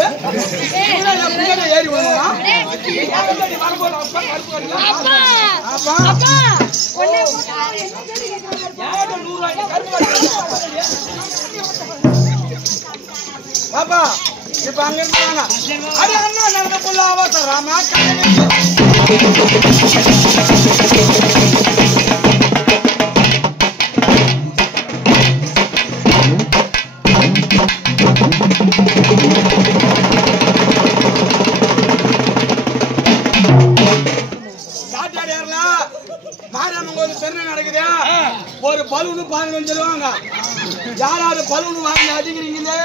இது ஏறி வரணும் பாப்பா இப்ப அங்க இருந்தாங்க அது அண்ணா நடந்த புள்ள அவசரமா நடக்குது ஒரு பலூனு 15 சொல்லுவாங்க யாராவது பலூனு வாங்கி அடிக்கிறீங்களே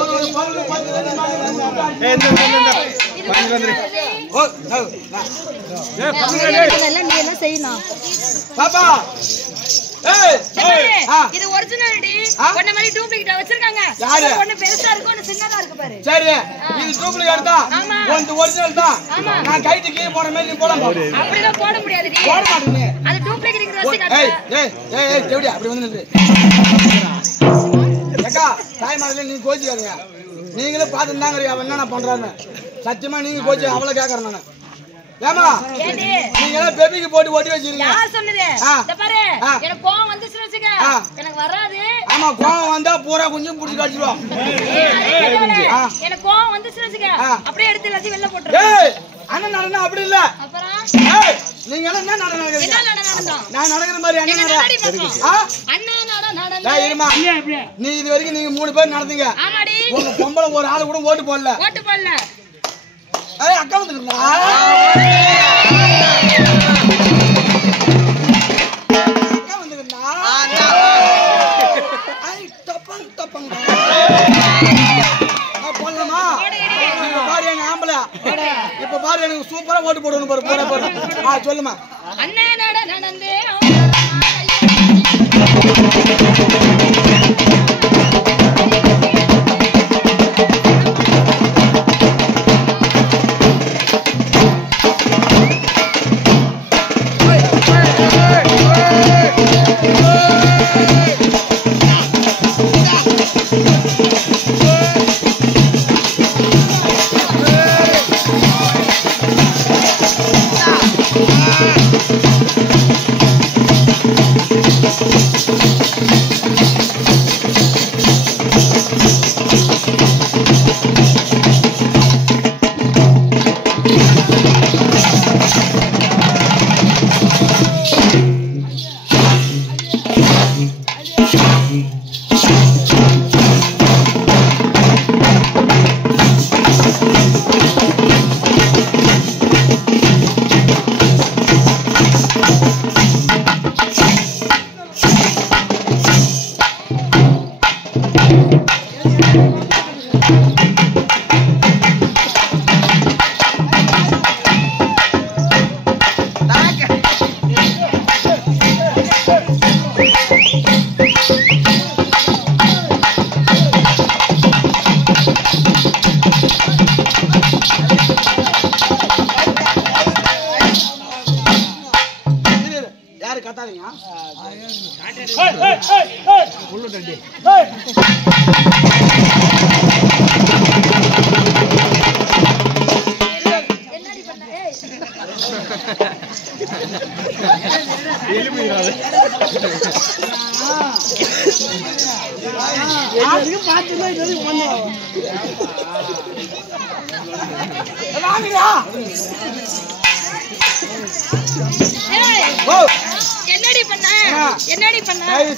ஒரு பலூனு 15 செய்யணும் பாப்பா இது ஒரிஜினல்டி ஒண்ணு மாதிரி டூப்ளிகேட் வச்சிருக்காங்க ஒண்ணு பெருசா இருக்கு ஒண்ணு சின்னதா இருக்கு பாரு சரி இது டூப்ளிகேட் தான் ஒன்னு ஒரிஜினல் தான் நான் கைட்டு கீழ போற மாதிரி நீ போலாம் அப்படியே போட முடியாது டி போட மாட்டீங்க அது டூப்ளிகேட் ரசி காட்டு ஏய் ஜெவுடி அப்படி வந்து நில்லு ஏக்கா தாய் மாதிரி நீங்க கோச்சிக்காதீங்க நீங்களே பாத்துட்டாங்க அவன் என்ன பண்றான்னு சத்தியமா நீங்க கோச்சி அவளை கேக்குறேன் நான் ஏமா நீங்க எல்லாம் பேபிக்கு போட்டு ஓட்டி வச்சிருக்கீங்க யார் சொன்னது இத பாரு எனக்கு கோவம் வந்துச்சு வெச்சுக்க எனக்கு வராது ஆமா கோவம் வந்தா பூரா குஞ்சும் புடிச்சு கடிச்சிடுவோம் எனக்கு கோவம் வந்துச்சு வெச்சுக்க அப்படியே எடுத்து எல்லாத்தையும் வெளிய போட்டுரு ஏய் அண்ணன் நடனா அப்படி இல்ல அப்புறம் ஏய் நீங்க எல்லாம் என்ன நடக்குது என்ன நடந்தா நான் நடக்கிற மாதிரி அண்ணன் நட அண்ணன் நட டேய் இருமா நீ இது வரைக்கும் நீங்க 3 பேர் நடந்தீங்க ஆமாடி உங்க பொம்பளை ஒரு ஆளு கூட ஓட்டு போடல ஏய் அக்கா வந்துருக்கா அக்கா வந்துருக்கா ஐ தப்பங்க போடலாமா இப்ப பாரு எங்க ஆம்பளை இப்ப பாரு எனக்கு சூப்பரா ஓட்டு போடணும் பாரு போற சொல்லுமா அண்ணன் நட நடந்தே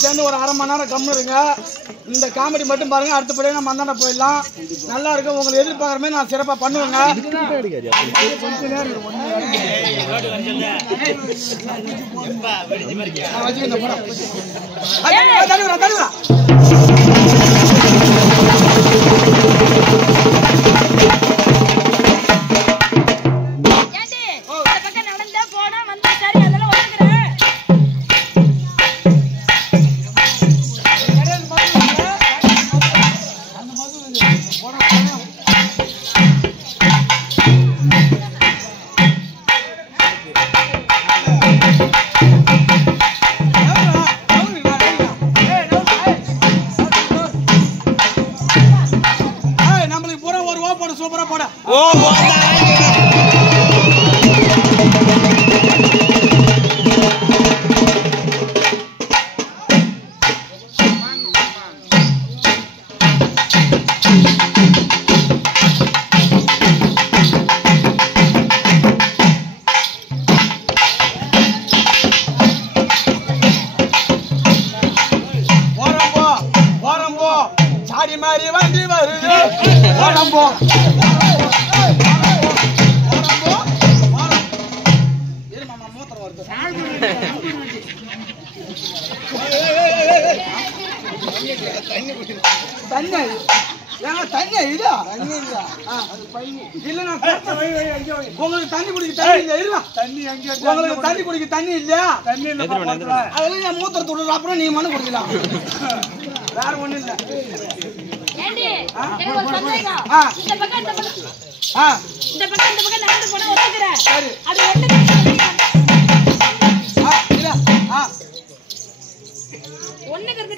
சேர்ந்து ஒரு அரை மணி நேரம் கம்மி இருங்க இந்த காமெடி மட்டும் பாருங்க அடுத்தபடியே நம்ம அந்தாண்ட போயிடலாம் நல்லா இருக்கும் உங்களை எதிர்பார்க்குற மாதிரி நான் சிறப்பாக பண்ணுவேங்க ஓ போட சூப்பரா போட ஓ சாடி மாறி வண்டி வருது ஓடம்போ மூத்திரம் வருது தண்ணி ஏங்க தண்ணி இதா இல்ல நான் உங்களுக்கு தண்ணி குடிக்க தண்ணி இல்ல இருவா தண்ணி எங்க உங்களுக்கு தண்ணி குடிக்க தண்ணி இல்லையா தண்ணி இல்ல அதெல்லாம் மூத்திரத்தை விடுற அப்புறம் நீ மண்ணு குடிக்கலாம் வேற ஒண்ணும் இல்ல ஏண்டி எனக்கு ஒரு சந்தேகம் இந்த பக்கம் நடந்து போனா ஒத்துக்குறேன் சரி அது ஒண்ணுக்கு இல்ல ஒண்ணுக்கு